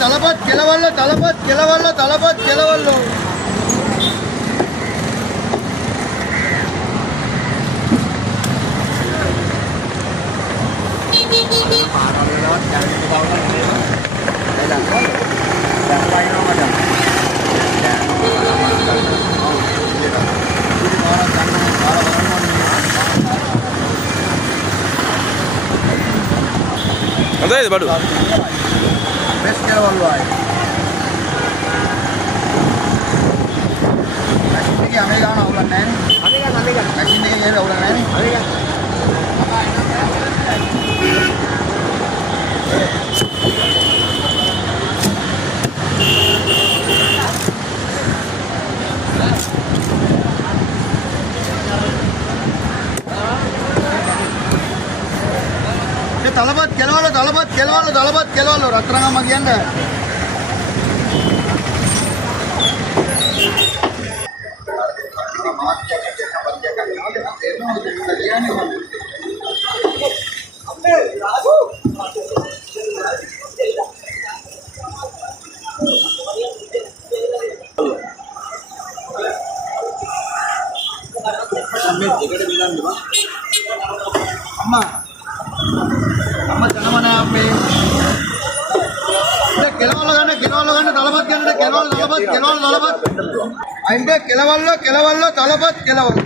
తలపత్ కెలవల్లో తలపత్ కెలవల్లో తలపత్ కెలవల్లో Ada itu baru. Best కెలవల్లో आए मशीन की हमें गाना होगा नहीं मशीन की ये होगा नहीं తలపత్ కెలవల్లో తలపత్ కెలవల్లో తలపత్ కెలవల్లో రత్రంగా మగ్యంగా అమ్మా అమ్మ జనమనే అమ్మే అంటే కెలవల్లో కానీ తలపత్ అంటే కెలవల్లో తలపత్ అంటే కెలవల్లో తలపత్ కెలవల్లో